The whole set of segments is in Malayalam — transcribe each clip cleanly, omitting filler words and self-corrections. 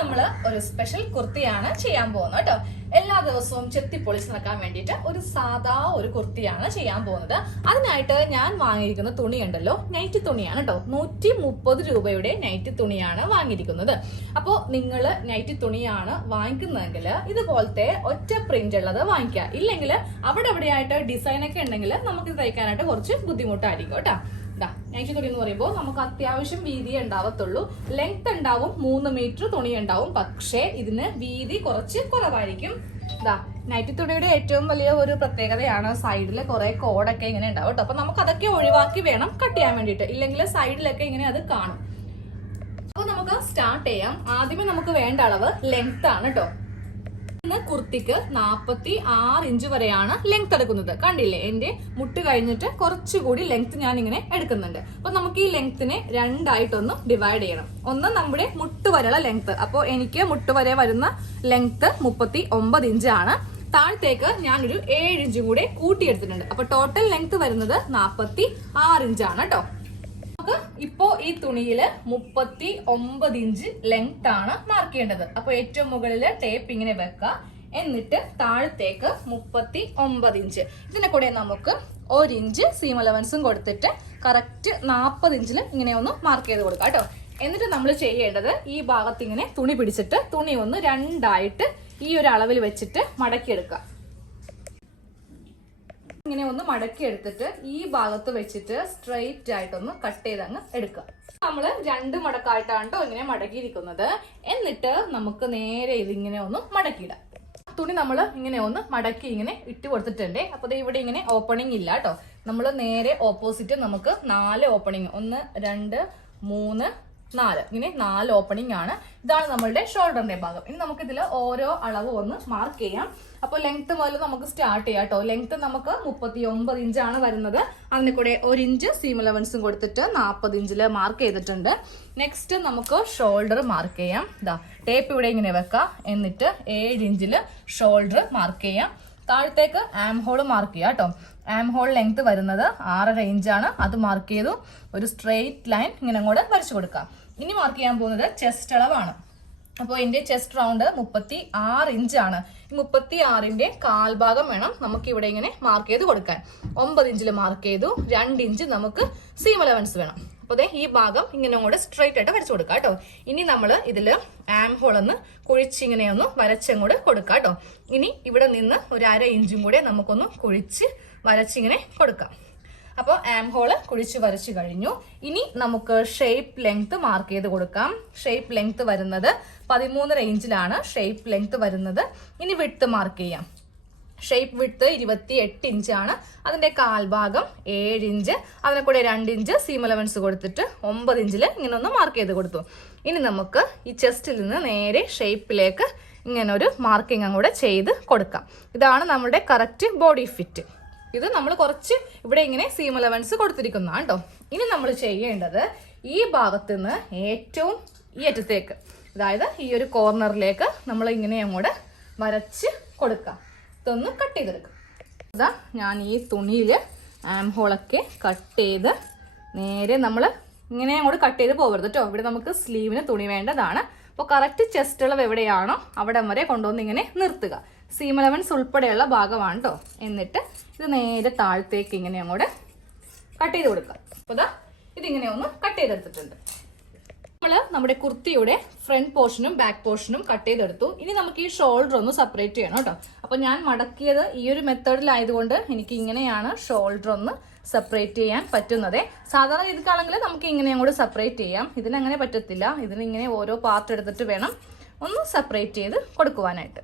നമ്മൾ ഒരു സ്പെഷ്യൽ കുർത്തിയാണ് ചെയ്യാൻ പോകുന്നത് കേട്ടോ. എല്ലാ ദിവസവും ചെത്തിപ്പൊളിച്ച് നടക്കാൻ വേണ്ടിയിട്ട് ഒരു സാധാ ഒരു കുർത്തിയാണ് ചെയ്യാൻ പോകുന്നത്. അതിനായിട്ട് ഞാൻ വാങ്ങിയിരിക്കുന്ന തുണി ഉണ്ടല്ലോ, നൈറ്റി തുണിയാണ് കേട്ടോ. 130 രൂപയുടെ നൈറ്റി തുണിയാണ് വാങ്ങിയിരിക്കുന്നത്. അപ്പോൾ നിങ്ങൾ നൈറ്റി തുണിയാണ് വാങ്ങിക്കുന്നതെങ്കിൽ ഇതുപോലത്തെ ഒറ്റ പ്രിന്റ് ഉള്ളത് വാങ്ങിക്കുക. ഇല്ലെങ്കിൽ അവിടെ എവിടെയായിട്ട് ഡിസൈൻ ഒക്കെ ഉണ്ടെങ്കിൽ നമുക്ക് തയ്ക്കാനായിട്ട് കുറച്ച് ബുദ്ധിമുട്ടായിരിക്കും കേട്ടോ. നൈറ്റി തുണി എന്ന് പറയുമ്പോൾ നമുക്ക് അത്യാവശ്യം വീതി ഉണ്ടാവത്തുള്ളൂ. ലെങ്ത് ഉണ്ടാവും, 3 മീറ്റർ തുണി ഉണ്ടാവും. പക്ഷേ ഇതിന് വീതി കുറച്ച് കുറവായിരിക്കും. നൈറ്റി തുണിയുടെ ഏറ്റവും വലിയ ഒരു പ്രത്യേകതയാണ് സൈഡിൽ കുറെ കോഡൊക്കെ ഇങ്ങനെ ഉണ്ടാവും കേട്ടോ. അപ്പൊ നമുക്ക് അതൊക്കെ ഒഴിവാക്കി വേണം കട്ട് ചെയ്യാൻ വേണ്ടിയിട്ട്, ഇല്ലെങ്കിൽ സൈഡിലൊക്കെ ഇങ്ങനെ അത് കാണും. അപ്പൊ നമുക്ക് സ്റ്റാർട്ട് ചെയ്യാം. ആദ്യമേ നമുക്ക് വേണ്ട അളവ് ലെങ്ത് ആണ് കേട്ടോ. കുർത്തിക്ക് 46 ഇഞ്ച് വരെയാണ് ലെങ്ത് എടുക്കുന്നത്. കണ്ടില്ലേ, എന്റെ മുട്ട് കഴിഞ്ഞിട്ട് കുറച്ചുകൂടി ലെങ്ത് ഞാൻ ഇങ്ങനെ എടുക്കുന്നുണ്ട്. അപ്പൊ നമുക്ക് ഈ ലെങ്ത്തിനെ രണ്ടായിട്ടൊന്ന് ഡിവൈഡ് ചെയ്യണം. ഒന്ന് നമ്മുടെ മുട്ട് വരെയുള്ള ലെങ്ത്. അപ്പോൾ എനിക്ക് മുട്ട് വരെ വരുന്ന ലെങ്ത് 39 ഇഞ്ചാണ്. താഴത്തേക്ക് ഞാനൊരു 7 ഇഞ്ചും കൂടെ കൂട്ടിയെടുത്തിട്ടുണ്ട്. അപ്പൊ ടോട്ടൽ ലെങ്ത് വരുന്നത് 46 ഇഞ്ചാണ് കേട്ടോ. നമുക്ക് ഇപ്പോ ഈ തുണിയില് 39 ഇഞ്ച് ലെങ്ത് ആണ് മാർക്ക് ചെയ്യേണ്ടത്. അപ്പൊ ഏറ്റവും മുകളില് ടേപ്പ് ഇങ്ങനെ വെക്കുക. എന്നിട്ട് താഴത്തേക്ക് 39 ഇഞ്ച്. ഇതിനെ കൂടെ നമുക്ക് 1 ഇഞ്ച് സീം അലവൻസും കൊടുത്തിട്ട് കറക്റ്റ് 40 ഇഞ്ചിൽ ഇങ്ങനെ ഒന്ന് മാർക്ക് ചെയ്ത് കൊടുക്കാം കേട്ടോ. എന്നിട്ട് നമ്മൾ ചെയ്യേണ്ടത് ഈ ഭാഗത്ത് ഇങ്ങനെ തുണി പിടിച്ചിട്ട് തുണി ഒന്ന് രണ്ടായിട്ട് ഈ ഒരു അളവിൽ വെച്ചിട്ട് മടക്കിയെടുക്കുക. ഇങ്ങനെ ഒന്ന് മടക്കി എടുത്തിട്ട് ഈ ഭാഗത്ത് വെച്ചിട്ട് സ്ട്രെയിറ്റ് ആയിട്ടൊന്ന് കട്ട് ചെയ്ത് അങ്ങ് എടുക്കുക. നമ്മള് 2 മടക്കായിട്ടാണ് കേട്ടോ ഇങ്ങനെ മടക്കിയിരിക്കുന്നത്. എന്നിട്ട് നമുക്ക് നേരെ ഇതിങ്ങനെ ഒന്ന് മടക്കിയിടാം. തുണി നമ്മൾ ഇങ്ങനെ ഒന്ന് മടക്കി ഇങ്ങനെ ഇട്ട് കൊടുത്തിട്ടുണ്ട്. അപ്പൊ ഇവിടെ ഇങ്ങനെ ഓപ്പണിംഗ് ഇല്ല കേട്ടോ. നമ്മൾ നേരെ ഓപ്പോസിറ്റ് നമുക്ക് 4 ഓപ്പണിംഗ്, 1 2 3 4 ഇങ്ങനെ 4 ഓപ്പണിംഗ് ആണ്. ഇതാണ് നമ്മളുടെ ഷോൾഡറിന്റെ ഭാഗം. ഇനി നമുക്ക് ഇതിൽ ഓരോ അളവ് ഒന്ന് മാർക്ക് ചെയ്യാം. അപ്പൊ ലെങ്ത് മുതൽ നമുക്ക് സ്റ്റാർട്ട് ചെയ്യാം കേട്ടോ. ലെങ്ത് നമുക്ക് 39 ഇഞ്ചാണ് വരുന്നത്. അതിന് കൂടെ 1 ഇഞ്ച് സീം അലവൻസും കൊടുത്തിട്ട് 40 ഇഞ്ചിൽ മാർക്ക് ചെയ്തിട്ടുണ്ട്. നെക്സ്റ്റ് നമുക്ക് ഷോൾഡർ മാർക്ക് ചെയ്യാം. ടേപ്പ് ഇവിടെ ഇങ്ങനെ വെക്കാം. എന്നിട്ട് 7 ഇഞ്ചിൽ ഷോൾഡർ മാർക്ക് ചെയ്യാം. താഴത്തേക്ക് ആം ഹോൾ മാർക്ക് ചെയ്യാം കേട്ടോ. ആം ഹോൾ ലെങ്ത് വരുന്നത് 6.5 ഇഞ്ചാണ്. അത് മാർക്ക് ചെയ്തു. ഒരു സ്ട്രെയിറ്റ് ലൈൻ ഇങ്ങനെ അങ്ങോട്ട് വരച്ചു കൊടുക്കാം. ഇനി മാർക്ക് ചെയ്യാൻ പോകുന്നത് ചെസ്റ്റ് അളവാണ്. അപ്പോൾ എന്റെ ചെസ്റ്റ് റൗണ്ട് 36 ഇഞ്ചാണ്. ഈ 36ന്റെ കാൽഭാഗം വേണം നമുക്ക് ഇവിടെ ഇങ്ങനെ മാർക്ക് ചെയ്ത് കൊടുക്കാൻ. 9 ഇഞ്ചിൽ മാർക്ക് ചെയ്തു. 2 ഇഞ്ച് നമുക്ക് സീം അലവൻസ് വേണം. അപ്പൊ ഈ ഭാഗം ഇങ്ങനെ അങ്ങോട്ട് സ്ട്രെയിറ്റ് ആയിട്ട് വരച്ചു കൊടുക്കാം കേട്ടോ. ഇനി നമ്മൾ ഇതില് ആം ഹോൾ ഒന്ന് കുഴിച്ചിങ്ങനെ ഒന്ന് വരച്ചങ്ങോട്ട് കൊടുക്കാം കേട്ടോ. ഇനി ഇവിടെ നിന്ന് ഒരു 1/2 ഇഞ്ചും കൂടെ നമുക്കൊന്ന് കുഴിച്ച് വരച്ചിങ്ങനെ കൊടുക്കാം. അപ്പോൾ ആം ഹോള് കുഴിച്ച് വരച്ചു കഴിഞ്ഞു. ഇനി നമുക്ക് ഷേപ്പ് ലെങ്ത് മാർക്ക് ചെയ്ത് കൊടുക്കാം. ഷേപ്പ് ലെങ്ത് വരുന്നത് 13.5 ഇഞ്ചിലാണ് ഷേപ്പ് ലെങ്ത് വരുന്നത്. ഇനി വിഡ്ത്ത് മാർക്ക് ചെയ്യാം. ഷേപ്പ് വിഡ്ത്ത് 28 ഇഞ്ചാണ്. അതിന്റെ കാൽഭാഗം 7 ഇഞ്ച്. അതിനെ കൂടെ 2 ഇഞ്ച് സീം അലവൻസ് കൊടുത്തിട്ട് 9 ഇഞ്ചിൽ ഇങ്ങനെ ഒന്ന് മാർക്ക് ചെയ്ത് കൊടുത്തു. ഇനി നമുക്ക് ഈ ചെസ്റ്റിൽ നിന്ന് നേരെ ഷേപ്പിലേക്ക് ഇങ്ങനെ ഒരു മാർക്കിംഗ് അങ്ങോട്ട് ചെയ്ത് കൊടുക്കാം. ഇതാണ് നമ്മുടെ കറക്റ്റ് ബോഡി ഫിറ്റ്. ഇത് നമ്മൾ കുറച്ച് ഇവിടെ ഇങ്ങനെ സീം അലവൻസ് കൊടുത്തിരിക്കുന്നതാണ് കേട്ടോ. ഇനി നമ്മൾ ചെയ്യേണ്ടത് ഈ ഭാഗത്ത് നിന്ന് ഏറ്റവും ഈ അറ്റത്തേക്ക്, അതായത് ഈ ഒരു കോർണറിലേക്ക് നമ്മൾ ഇങ്ങനെ അങ്ങോട്ട് വരച്ച് കൊടുക്കാം. ഇതൊന്ന് കട്ട് ചെയ്തെടുക്കാം. അതാ ഞാൻ ഈ തുണിയിൽ ആം ഹോളൊക്കെ കട്ട് ചെയ്ത് നേരെ നമ്മൾ ഇങ്ങനെ അങ്ങോട്ട് കട്ട് ചെയ്ത് പോകരുത് കേട്ടോ. ഇവിടെ നമുക്ക് സ്ലീവിന് തുണി വേണ്ടതാണ്. അപ്പോൾ കറക്റ്റ് ചെസ്റ്റ് അളവ് എവിടെയാണോ അവിടെ വരെ കൊണ്ടുവന്ന് ഇങ്ങനെ നിർത്തുക. സീം അലവൻസ് ഉൾപ്പെടെയുള്ള ഭാഗമാണ് കേട്ടോ. എന്നിട്ട് ഇത് നേരെ താഴത്തേക്ക് ഇങ്ങനെ അങ്ങോട്ട് കട്ട് ചെയ്ത് കൊടുക്കുക. അപ്പോൾ ഇതിങ്ങനെ ഒന്ന് കട്ട് ചെയ്തെടുത്തിട്ടുണ്ട്. നമ്മൾ നമ്മുടെ കുർത്തിയുടെ ഫ്രണ്ട് പോർഷനും ബാക്ക് പോർഷനും കട്ട് ചെയ്തെടുത്തു. ഇനി നമുക്ക് ഈ ഷോൾഡർ ഒന്ന് സെപ്പറേറ്റ് ചെയ്യണം കേട്ടോ. അപ്പൊ ഞാൻ മടക്കിയത് ഈ ഒരു മെത്തേഡിലായതുകൊണ്ട് എനിക്ക് ഇങ്ങനെയാണ് ഷോൾഡർ ഒന്ന് സെപ്പറേറ്റ് ചെയ്യാൻ പറ്റുന്നത്. സാധാരണ രീതിക്കാണെങ്കിൽ നമുക്ക് ഇങ്ങനെ അങ്ങോട്ട് സെപ്പറേറ്റ് ചെയ്യാം. ഇതിനങ്ങനെ പറ്റത്തില്ല. ഇതിനിങ്ങനെ ഓരോ പാർട്ട് എടുത്തിട്ട് വേണം ഒന്ന് സെപ്പറേറ്റ് ചെയ്ത് കൊടുക്കുവാനായിട്ട്.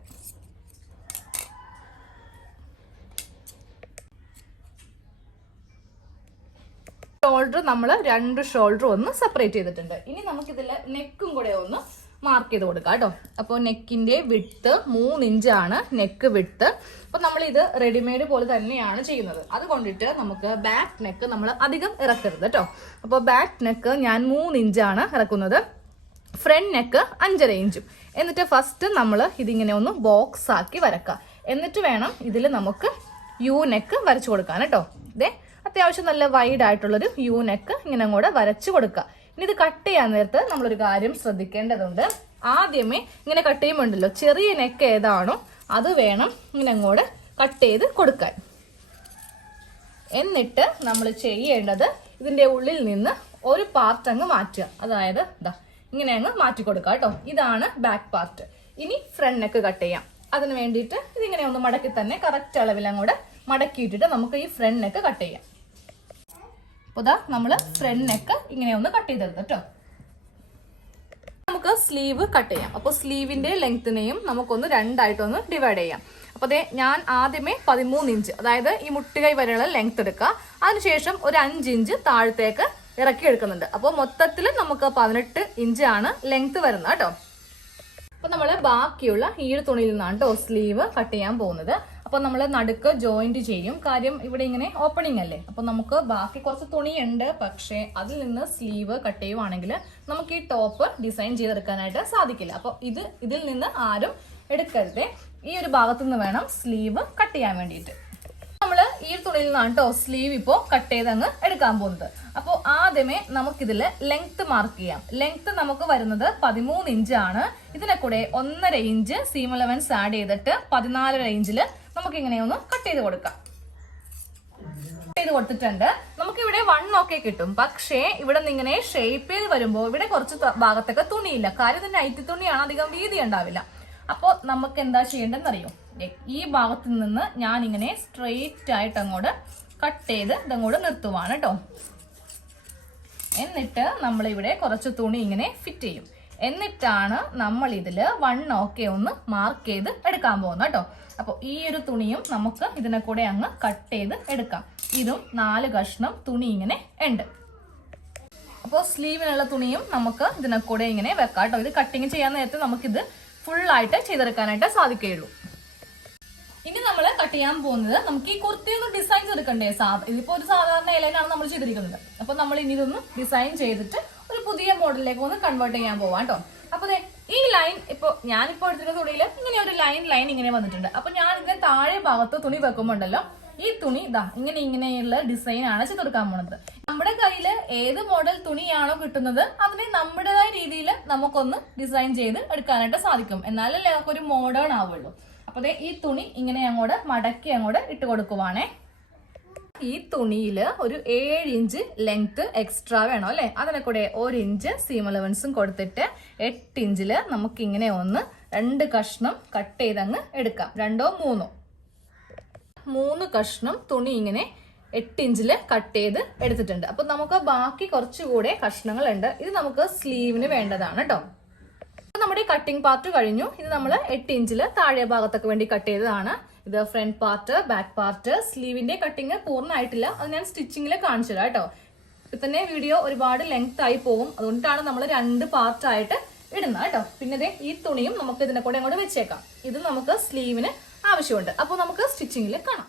ഷോൾഡർ നമ്മൾ 2 ഷോൾഡർ ഒന്ന് സെപ്പറേറ്റ് ചെയ്തിട്ടുണ്ട്. ഇനി നമുക്കിതിൽ നെക്കും കൂടെ ഒന്ന് മാർക്ക് ചെയ്ത് കൊടുക്കാം കേട്ടോ. അപ്പോൾ നെക്കിന്റെ വിഡ്ത്ത് 3 ഇഞ്ചാണ് നെക്ക് വിഡ്ത്ത്. അപ്പോൾ നമ്മൾ ഇത് റെഡിമെയ്ഡ് പോലെ തന്നെയാണ് ചെയ്യുന്നത്. അതുകൊണ്ടിട്ട് നമുക്ക് ബാക്ക് നെക്ക് നമ്മൾ അധികം ഇറക്കരുത് കേട്ടോ. അപ്പോൾ ബാക്ക് നെക്ക് ഞാൻ 3 ഇഞ്ചാണ് ഇറക്കുന്നത്. ഫ്രണ്ട് നെക്ക് 5.5 ഇഞ്ചും. എന്നിട്ട് ഫസ്റ്റ് നമ്മൾ ഇതിങ്ങനെ ഒന്ന് ബോക്സ് ആക്കി വരക്കാം. എന്നിട്ട് വേണം ഇതിൽ നമുക്ക് യു നെക്ക് വരച്ചു കൊടുക്കാൻ കേട്ടോ. ഇതേ അത്യാവശ്യം നല്ല വൈഡ് ആയിട്ടുള്ളൊരു യു നെക്ക് ഇങ്ങനെ അങ്ങോട്ട് വരച്ചു കൊടുക്കുക. ഇനി ഇത് കട്ട് ചെയ്യാൻ നേരത്ത് നമ്മളൊരു കാര്യം ശ്രദ്ധിക്കേണ്ടതുണ്ട്. ആദ്യമേ ഇങ്ങനെ കട്ട് ചെയ്യുമ്പോണ്ടല്ലോ ചെറിയ നെക്ക് ഏതാണോ അത് വേണം ഇങ്ങനെ അങ്ങോട്ട് കട്ട് ചെയ്ത് കൊടുക്കാൻ. എന്നിട്ട് നമ്മൾ ചെയ്യേണ്ടത് ഇതിന്റെ ഉള്ളിൽ നിന്ന് ഒരു പാർട്ട് അങ്ങ് മാറ്റുക. അതായത് ഇങ്ങനെ അങ്ങ് മാറ്റി കൊടുക്കുക കേട്ടോ. ഇതാണ് ബാക്ക് പാർട്ട്. ഇനി ഫ്രണ്ട് നെക്ക് കട്ട് ചെയ്യാം. അതിന് വേണ്ടിയിട്ട് ഇതിങ്ങനെ ഒന്ന് മടക്കി തന്നെ കറക്റ്റ് അളവിൽ അങ്ങോട്ട് മടക്കിയിട്ടിട്ട് നമുക്ക് ഈ ഫ്രണ്ട് നെക്ക് കട്ട് ചെയ്യാം. അപ്പോൾ നമ്മൾ ഫ്രണ്ട് നെക്ക് ഇങ്ങനെ ഒന്ന് കട്ട് ചെയ്തെടുത്തു കേട്ടോ. നമുക്ക് സ്ലീവ് കട്ട് ചെയ്യാം. അപ്പോൾ സ്ലീവിന്റെ ലെങ്ത്തിനെയും നമുക്കൊന്ന് രണ്ടായിട്ടൊന്ന് ഡിവൈഡ് ചെയ്യാം. അപ്പോൾ ഞാൻ ആദ്യമേ 13 ഇഞ്ച്, അതായത് ഈ മുട്ടുകൈ വരെയുള്ള ലെങ്ത് എടുക്കുക. അതിനുശേഷം ഒരു 5 ഇഞ്ച് താഴത്തേക്ക് ഇറക്കി എടുക്കുന്നുണ്ട്. അപ്പോൾ മൊത്തത്തിൽ നമുക്ക് 18 ഇഞ്ചാണ് ലെങ്ത് വരുന്നത് കേട്ടോ. അപ്പോൾ നമ്മൾ ബാക്കിയുള്ള ഈ ഒരു തുണിയിൽ നിന്നാണ് കേട്ടോ സ്ലീവ് കട്ട് ചെയ്യാൻ പോകുന്നത്. അപ്പോൾ നമ്മൾ നടുക്ക് ജോയിന്റ് ചെയ്യും. കാര്യം ഇവിടെ ഇങ്ങനെ ഓപ്പണിംഗ് അല്ലേ. അപ്പോൾ നമുക്ക് ബാക്കി കുറച്ച് തുണിയുണ്ട്, പക്ഷേ അതിൽ നിന്ന് സ്ലീവ് കട്ട് ചെയ്യുവാണെങ്കിൽ നമുക്ക് ഈ ടോപ്പ് ഡിസൈൻ ചെയ്തെടുക്കാനായിട്ട് സാധിക്കില്ല. അപ്പോൾ ഇതിൽ നിന്ന് ആരും എടുക്കരുത്. ഈ ഒരു ഭാഗത്തു നിന്ന് വേണം സ്ലീവ് കട്ട് ചെയ്യാൻ വേണ്ടിയിട്ട്. നമ്മൾ ഈ തുണിയിൽ നിന്നാണ് കേട്ടോ സ്ലീവ് ഇപ്പോൾ കട്ട് ചെയ്ത് അങ്ങ് എടുക്കാൻ പോകുന്നത്. അപ്പോൾ ആദ്യമേ നമുക്കിതിൽ ലെങ്ത് മാർക്ക് ചെയ്യാം. ലെങ്ത് നമുക്ക് വരുന്നത് 13 ഇഞ്ചാണ്. ഇതിനെ കൂടെ 1.5 ഇഞ്ച് സീം അലവൻസ് ആഡ് ചെയ്തിട്ട് 14.5 ഇഞ്ചിൽ നമുക്ക് ഇങ്ങനെ ഒന്ന് കട്ട് ചെയ്ത് കൊടുക്കാം. കട്ട് ചെയ്ത് കൊടുത്തിട്ടുണ്ട്. നമുക്ക് ഇവിടെ 1 ഒക്കെ കിട്ടും. പക്ഷേ ഇവിടെ നിന്ന് ഇങ്ങനെ ഷേപ്പ് ചെയ്ത് വരുമ്പോൾ ഇവിടെ കുറച്ച് ഭാഗത്തൊക്കെ തുണിയില്ല. കാര്യം ഇത് നൈറ്റി തുണിയാണ്, അധികം വീതി ഉണ്ടാവില്ല. അപ്പോൾ നമുക്ക് എന്താ ചെയ്യേണ്ടതെന്ന് അറിയോ? ഈ ഭാഗത്ത് നിന്ന് ഞാൻ ഇങ്ങനെ സ്ട്രെയിറ്റ് ആയിട്ട് അങ്ങോട്ട് കട്ട് ചെയ്ത് ഇതങ്ങോട്ട് നിർത്തുവാണ് കേട്ടോ. എന്നിട്ട് നമ്മളിവിടെ കുറച്ച് തുണി ഇങ്ങനെ ഫിറ്റ് ചെയ്യും. എന്നിട്ടാണ് നമ്മൾ ഇതിൽ 1 ഒക്കെ ഒന്ന് മാർക്ക് ചെയ്ത് എടുക്കാൻ പോകുന്നത് കേട്ടോ. അപ്പോൾ ഈ ഒരു തുണിയും നമുക്ക് ഇതിനെ കൂടെ അങ്ങ് കട്ട് ചെയ്ത് എടുക്കാം. ഇതും 4 കഷ്ണം തുണി ഇങ്ങനെ ഉണ്ട്. അപ്പോൾ സ്ലീവിനുള്ള തുണിയും നമുക്ക് ഇതിനെ കൂടെ ഇങ്ങനെ വെക്കാം കേട്ടോ. ഇത് കട്ടിങ് ചെയ്യാൻ നേരത്തെ നമുക്കിത് ഫുള്ളായിട്ട് ചെയ്തെടുക്കാനായിട്ട് സാധിക്കുകയുള്ളൂ. ഇനി നമ്മൾ കട്ട് ചെയ്യാൻ പോകുന്നത് നമുക്ക് ഈ കുർത്തിയൊന്ന് ഡിസൈൻ ചെയ്തെടുക്കണ്ടേ. ഇതിപ്പോ ഒരു സാധാരണ ഇലയിലാണ് നമ്മൾ ചെയ്തിരിക്കുന്നത്. അപ്പൊ നമ്മൾ ഇനി ഇതൊന്ന് ഡിസൈൻ ചെയ്തിട്ട് ഒരു പുതിയ മോഡലിലേക്ക് ഒന്ന് കൺവേർട്ട് ചെയ്യാൻ പോവാം കേട്ടോ. അപ്പൊ ഈ ലൈൻ ഇപ്പൊ ഞാനിപ്പോ എടുത്തിരിക്കുന്ന തുണിയിൽ ഇങ്ങനെ ഒരു ലൈൻ ഇങ്ങനെ വന്നിട്ടുണ്ട്. അപ്പൊ ഞാൻ ഇതിന്റെ താഴെ ഭാഗത്ത് തുണി വെക്കുമ്പോണ്ടല്ലോ ഈ തുണി ഇങ്ങനെയുള്ള ഡിസൈൻ ആണ് ചെയ്തെടുക്കാൻ പോകുന്നത്. നമ്മുടെ കയ്യിൽ ഏത് മോഡൽ തുണിയാണോ കിട്ടുന്നത് അതിനെ നമ്മുടേതായ രീതിയിൽ നമുക്കൊന്ന് ഡിസൈൻ ചെയ്ത് എടുക്കാനായിട്ട് സാധിക്കും. എന്നാലല്ലേ നമുക്കൊരു മോഡേൺ ആവുള്ളൂ. അപ്പൊ ഈ തുണി ഇങ്ങനെ അങ്ങോട്ട് മടക്കി അങ്ങോട്ട് ഇട്ട് കൊടുക്കുവാണേ. ഈ തുണിയിൽ ഒരു 7 ഇഞ്ച് ലെങ്ത് എക്സ്ട്രാ വേണം അല്ലെ. അതിനെ കൂടെ 1 ഇഞ്ച് സീം അലവൻസും കൊടുത്തിട്ട് 8 ഇഞ്ചില് നമുക്ക് ഇങ്ങനെ ഒന്ന് 2 കഷ്ണം കട്ട് ചെയ്തങ്ങ് എടുക്കാം. 2ഓ 3ഓ 3 കഷ്ണം തുണി ഇങ്ങനെ 8 ഇഞ്ചില് കട്ട് ചെയ്ത് എടുത്തിട്ടുണ്ട്. അപ്പൊ നമുക്ക് ബാക്കി കുറച്ചുകൂടെ കഷ്ണങ്ങൾ ഉണ്ട്. ഇത് നമുക്ക് സ്ലീവിന് വേണ്ടതാണ് കേട്ടോ. നമ്മുടെ കട്ടിംഗ് പാർട്ട് കഴിഞ്ഞു. ഇത് നമ്മൾ 8 ഇഞ്ചില് താഴെ ഭാഗത്തൊക്കെ വേണ്ടി കട്ട് ചെയ്തതാണ്. ഇത് ഫ്രണ്ട് പാർട്ട്, ബാക്ക് പാർട്ട്. സ്ലീവിന്റെ കട്ടിങ് പൂർണ്ണമായിട്ടില്ല, അത് ഞാൻ സ്റ്റിച്ചിങ്ങിൽ കാണിച്ചു തരാം കേട്ടോ. ഇപ്പൊ തന്നെ വീഡിയോ ഒരുപാട് ലെങ്ത് ആയി പോകും. അതുകൊണ്ടാണ് നമ്മൾ 2 പാർട്ടായിട്ട് ഇടുന്നത് കേട്ടോ. പിന്നെ ഈ തുണിയും നമുക്ക് ഇതിനെ കൂടെ അങ്ങോട്ട് വെച്ചേക്കാം. ഇത് നമുക്ക് സ്ലീവിന് ആവശ്യമുണ്ട്. അപ്പോൾ നമുക്ക് സ്റ്റിച്ചിങ്ങിൽ കാണാം.